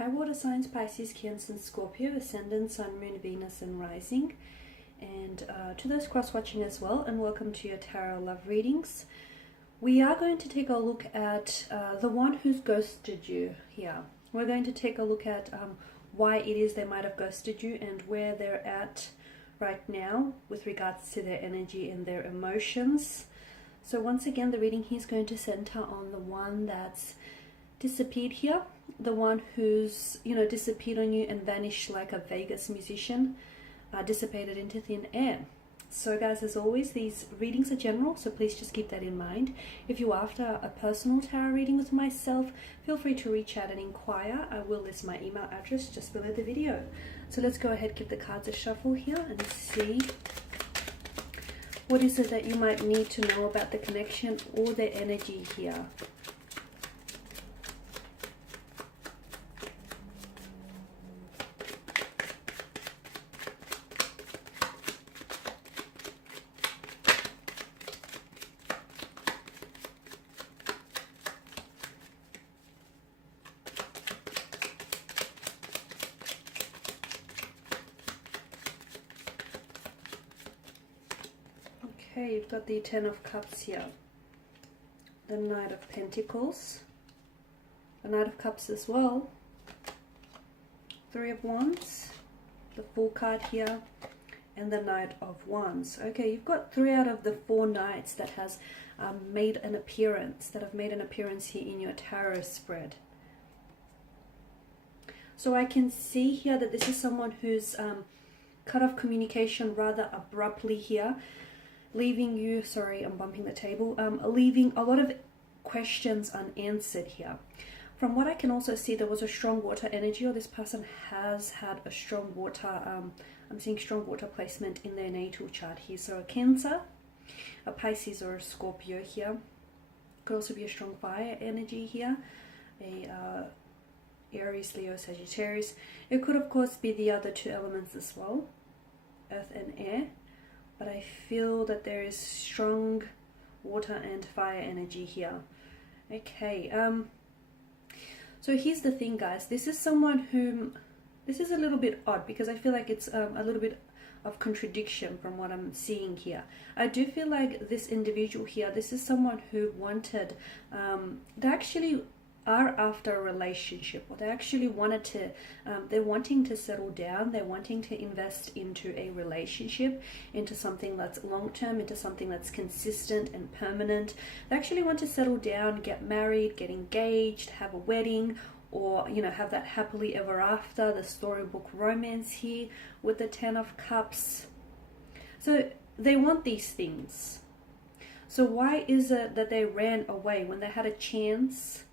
Hi water signs, Pisces, Cancer, and Scorpio, Ascendant, Sun, Moon, Venus, and Rising. And to those cross-watching as well, and welcome to your tarot love readings. We are going to take a look at the one who's ghosted you here. We're going to take a look at why it is they might have ghosted you and where they're at right now with regards to their energy and their emotions. So once again, the reading here is going to center on the one that's disappeared here, the one who's disappeared on you and vanished like a Vegas musician, dissipated into thin air. So guys, as always, these readings are general, so please just keep that in mind. If you're after a personal tarot reading with myself, feel free to reach out and inquire. I will list my email address just below the video. So let's go ahead, give the cards a shuffle here and see what is it that you might need to know about the connection or their energy here. Okay, you've got the Ten of Cups here, the Knight of Pentacles, the Knight of Cups as well, Three of Wands, the Fool card here, and the Knight of Wands. Okay, you've got 3 out of the 4 knights that has made an appearance, here in your tarot spread. So I can see here that this is someone who's cut off communication rather abruptly here, leaving you, sorry, I'm bumping the table, leaving a lot of questions unanswered here. From what I can also see, there was a strong water energy, or this person has had a strong water, I'm seeing strong water placement in their natal chart here. So a Cancer, a Pisces, or a Scorpio here. Could also be a strong fire energy here, a Aries, Leo, Sagittarius. It could of course be the other 2 elements as well, earth and air. But I feel that there is strong water and fire energy here. Okay, so here's the thing, guys. This is someone whom, this is a little bit odd because I feel like it's a little bit of contradiction from what I'm seeing here. I do feel like this individual here, this is someone who wanted, they actually are after a relationship, or they actually wanted to, they're wanting to settle down, they're wanting to invest into a relationship, into something that's long-term, into something that's consistent and permanent. They actually want to settle down, get married, get engaged, have a wedding, or have that happily ever after, the storybook romance here with the 10 of Cups. So they want these things. So why is it that they ran away when they had a chance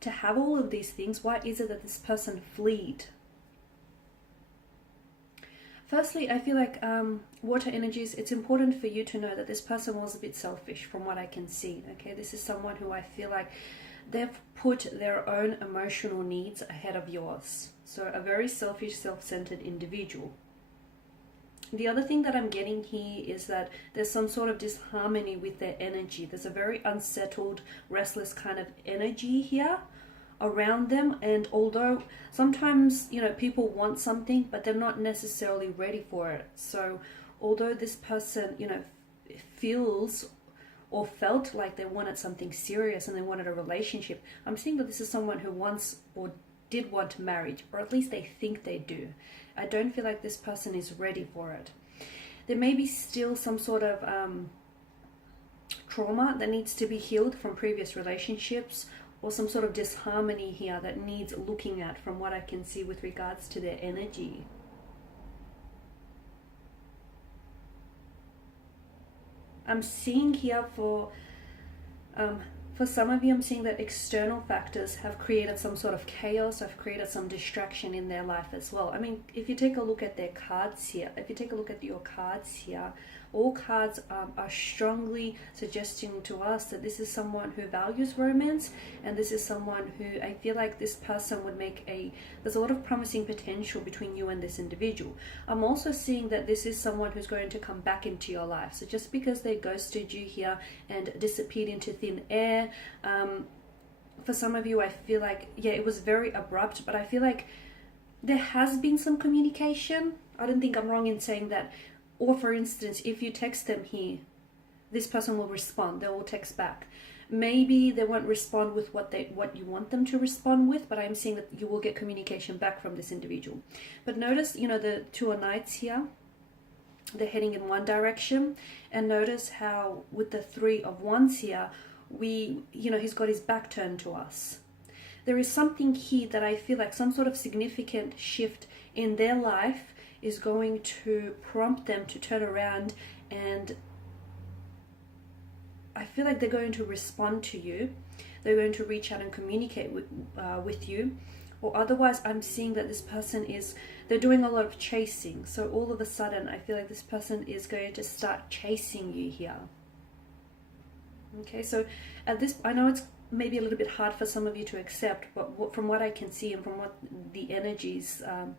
to have all of these things? Why is it that this person fled? Firstly, I feel like water energies, it's important for you to know that this person was a bit selfish from what I can see. Okay, this is someone who I feel like they've put their own emotional needs ahead of yours. So a very selfish, self-centered individual. The other thing that I'm getting here is that there's some sort of disharmony with their energy. There's a very unsettled, restless kind of energy here around them. And although sometimes, people want something, but they're not necessarily ready for it. So although this person, feels or felt like they wanted something serious and they wanted a relationship, I'm seeing that this is someone who wants or did want marriage, or at least they think they do. I don't feel like this person is ready for it. There may be still some sort of trauma that needs to be healed from previous relationships, or some sort of disharmony here that needs looking at from what I can see with regards to their energy. I'm seeing here for some of you, I'm seeing that external factors have created some sort of chaos, have created some distraction in their life as well. I mean, if you take a look at their cards here, if you take a look at your cards here, all cards are strongly suggesting to us that this is someone who values romance, and this is someone who I feel like this person would make there's a lot of promising potential between you and this individual. I'm also seeing that this is someone who's going to come back into your life. So just because they ghosted you here and disappeared into thin air, for some of you, I feel like, yeah, it was very abrupt, but I feel like there has been some communication. I don't think I'm wrong in saying that. Or for instance, if you text them here, this person will respond. They will text back. Maybe they won't respond with what you want them to respond with, but I'm seeing that you will get communication back from this individual. But notice, you know, the Two of Knights here, they're heading in one direction. And notice how with the Three of Wands here, he's got his back turned to us. There is something here that I feel like some sort of significant shift in their life is going to prompt them to turn around, and I feel like they're going to respond to you. They're going to reach out and communicate with you. Or otherwise, I'm seeing that this person they're doing a lot of chasing. So all of a sudden, I feel like this person is going to start chasing you here. Okay, so at this, I know it's maybe a little bit hard for some of you to accept, but from what I can see and from what the energies are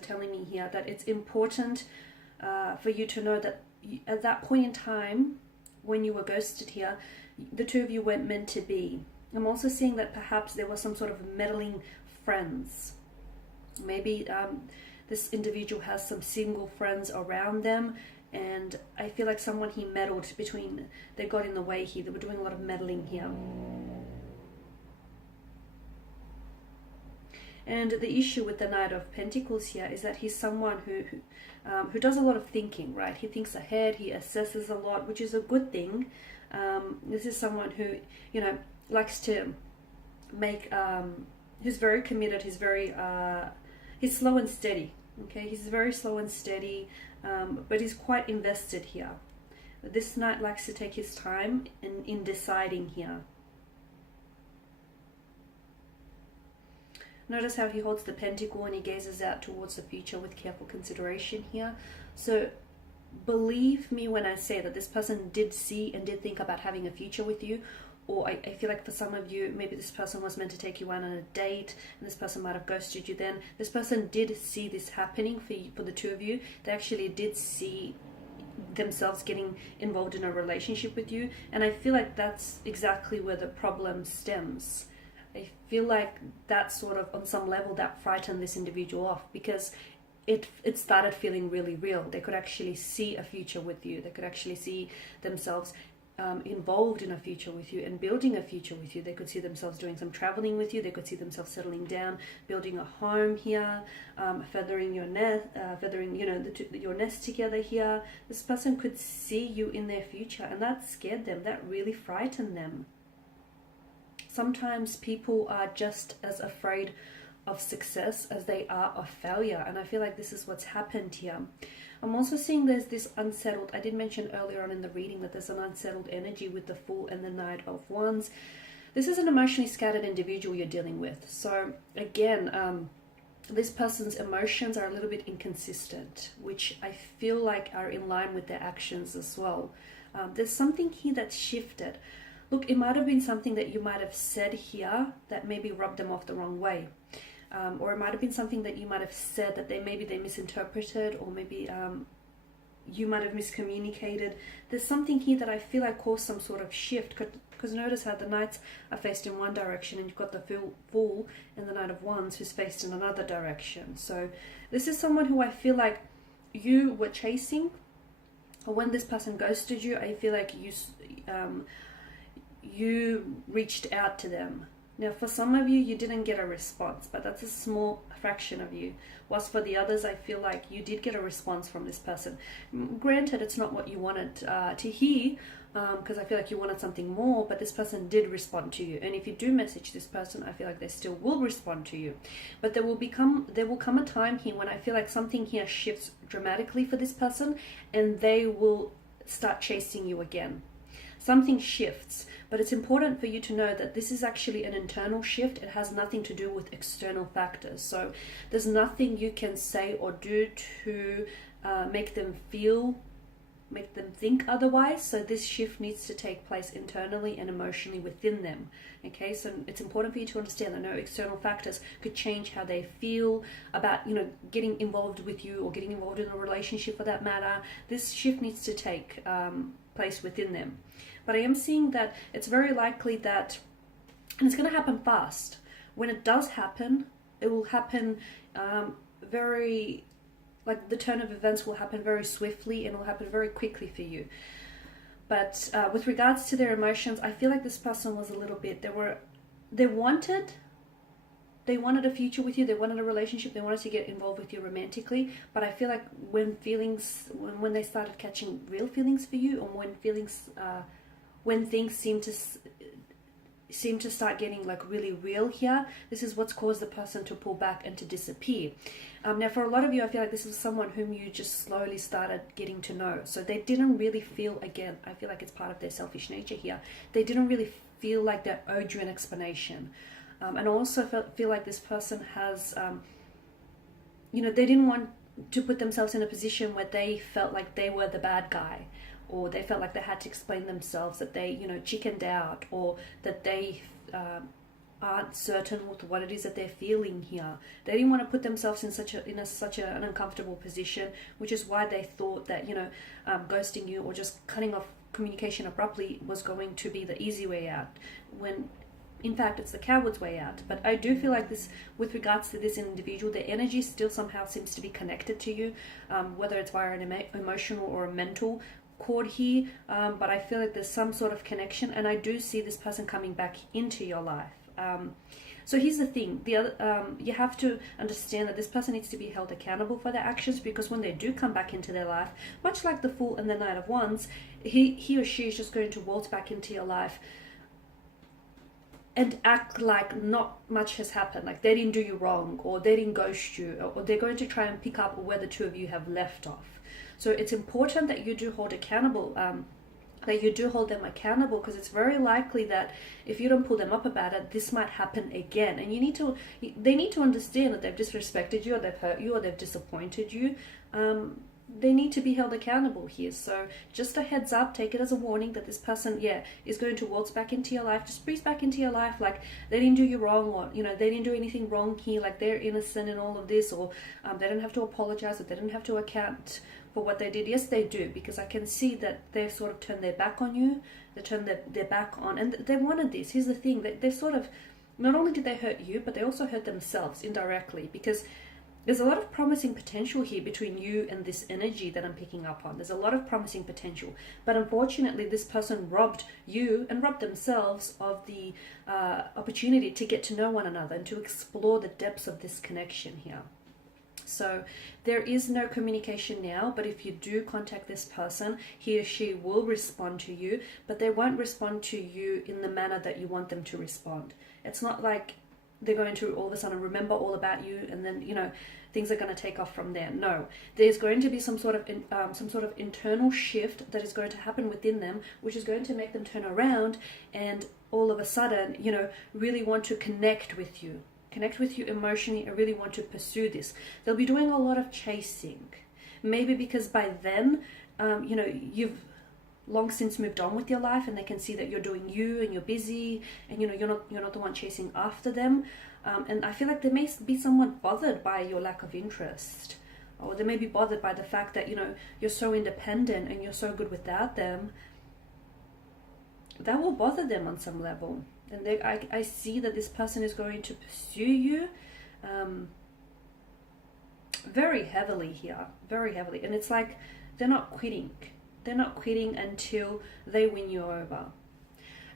telling me here, that it's important for you to know that at that point in time, when you were ghosted here, the two of you weren't meant to be. I'm also seeing that perhaps there was some sort of meddling friends. Maybe this individual has some single friends around them, and I feel like someone he meddled between, they got in the way here. They were doing a lot of meddling here. And the issue with the Knight of Pentacles here is that he's someone who does a lot of thinking, right? He thinks ahead, he assesses a lot, which is a good thing. This is someone who, you know, likes to make, who's very committed, he's slow and steady, okay? He's very slow and steady, but he's quite invested here. This Knight likes to take his time in deciding here. Notice how he holds the pentacle and he gazes out towards the future with careful consideration here. So believe me when I say that this person did see and did think about having a future with you. Or I feel like for some of you, maybe this person was meant to take you out on a date and this person might have ghosted you then. This person did see this happening for the two of you. They actually did see themselves getting involved in a relationship with you. And I feel like that's exactly where the problem stems. I feel like that sort of, on some level, that frightened this individual off, because it started feeling really real. They could actually see a future with you. They could actually see themselves involved in a future with you and building a future with you. They could see themselves doing some traveling with you. They could see themselves settling down, building a home here, feathering your nest, your nest together here. This person could see you in their future, and that scared them. That really frightened them. Sometimes people are just as afraid of success as they are of failure, and I feel like this is what's happened here. I'm also seeing there's this unsettled, I did mention earlier on in the reading that there's an unsettled energy with the Fool and the Knight of Wands. This is an emotionally scattered individual you're dealing with. So again, this person's emotions are a little bit inconsistent, which I feel like are in line with their actions as well. There's something here that's shifted. Look, it might have been something that you might have said here that maybe rubbed them off the wrong way. Or it might have been something that you might have said that they misinterpreted, or maybe you might have miscommunicated. There's something here that I feel like caused some sort of shift, because notice how the Knights are faced in one direction and you've got the Fool and the Knight of Wands who's faced in another direction. So this is someone who I feel like you were chasing, or when this person ghosted you, I feel like you reached out to them. Now, for some of you, you didn't get a response, but that's a small fraction of you. Whilst for the others, I feel like you did get a response from this person. Granted, it's not what you wanted to hear, because I feel like you wanted something more, but this person did respond to you. And if you do message this person, I feel like they still will respond to you. But there will come a time here when I feel like something here shifts dramatically for this person, and they will start chasing you again. Something shifts, but it's important for you to know that this is actually an internal shift. It has nothing to do with external factors. So there's nothing you can say or do to make them think otherwise. So this shift needs to take place internally and emotionally within them. Okay, so it's important for you to understand that no external factors could change how they feel about, getting involved with you or getting involved in a relationship for that matter. This shift needs to take place within them. But I am seeing that it's very likely that And it's going to happen fast. When it does happen, it will happen very, like the turn of events will happen very swiftly and it will happen very quickly for you. But with regards to their emotions, I feel like this person was a little bit, they wanted a future with you, they wanted a relationship, they wanted to get involved with you romantically, but I feel like when they started catching real feelings for you, or when things seem to start getting like really real here, this is what's caused the person to pull back and to disappear. Now for a lot of you, I feel like this is someone whom you just slowly started getting to know, so they didn't really feel, again, I feel like it's part of their selfish nature here, they didn't really feel like they owed you an explanation. And I also feel like this person has, they didn't want to put themselves in a position where they felt like they were the bad guy, or they felt like they had to explain themselves, that they, chickened out, or that they aren't certain with what it is that they're feeling here. They didn't want to put themselves in such an uncomfortable position, which is why they thought that, ghosting you or just cutting off communication abruptly was going to be the easy way out, when in fact it's the coward's way out. But I do feel like this, with regards to this individual, their energy still somehow seems to be connected to you, whether it's via an emotional or a mental cord here, but I feel like there's some sort of connection, and I do see this person coming back into your life. So here's the thing, you have to understand that this person needs to be held accountable for their actions, because when they do come back into their life, much like the Fool and the Knight of Wands, he or she is just going to waltz back into your life and act like not much has happened, like they didn't do you wrong, or they didn't ghost you, or they're going to try and pick up where the two of you have left off. So it's important that you do hold accountable, them accountable, because it's very likely that if you don't pull them up about it, this might happen again. And they need to understand that they've disrespected you, or they've hurt you, or they've disappointed you. They need to be held accountable here. So just a heads up, take it as a warning that this person, is going to waltz back into your life, just breeze back into your life like they didn't do you wrong, or, they didn't do anything wrong here, like they're innocent in all of this, or they don't have to apologize, or they don't have to account for what they did. Yes, they do, because I can see that they've sort of turned their back on you, they turned their back on, and they wanted this. Here's the thing, they've sort of, not only did they hurt you, but they also hurt themselves indirectly, because there's a lot of promising potential here between you and this energy that I'm picking up on. There's a lot of promising potential, but unfortunately this person robbed you and robbed themselves of the opportunity to get to know one another and to explore the depths of this connection here. So there is no communication now, but if you do contact this person, he or she will respond to you, but they won't respond to you in the manner that you want them to respond. It's not like they're going to all of a sudden remember all about you and then, things are going to take off from there. No, there's going to be some sort of internal shift that is going to happen within them, which is going to make them turn around and all of a sudden, really want to connect with you emotionally, and really want to pursue this. They'll be doing a lot of chasing, maybe because by then, you've long since moved on with your life, and they can see that you're doing you and you're busy, and you're not the one chasing after them. And I feel like they may be somewhat bothered by your lack of interest, or they may be bothered by the fact that you're so independent and you're so good without them. That will bother them on some level, and I see that this person is going to pursue you very heavily here, very heavily, and it's like they're not quitting. They're not quitting until they win you over.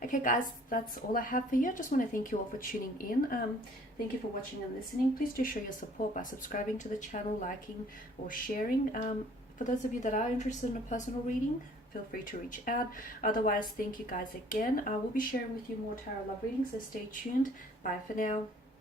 Okay guys, that's all I have for you. I just want to thank you all for tuning in. Thank you for watching and listening. Please do show your support by subscribing to the channel, liking or sharing. For those of you that are interested in a personal reading, feel free to reach out. Otherwise, thank you guys again. I will be sharing with you more tarot love readings, so stay tuned. Bye for now.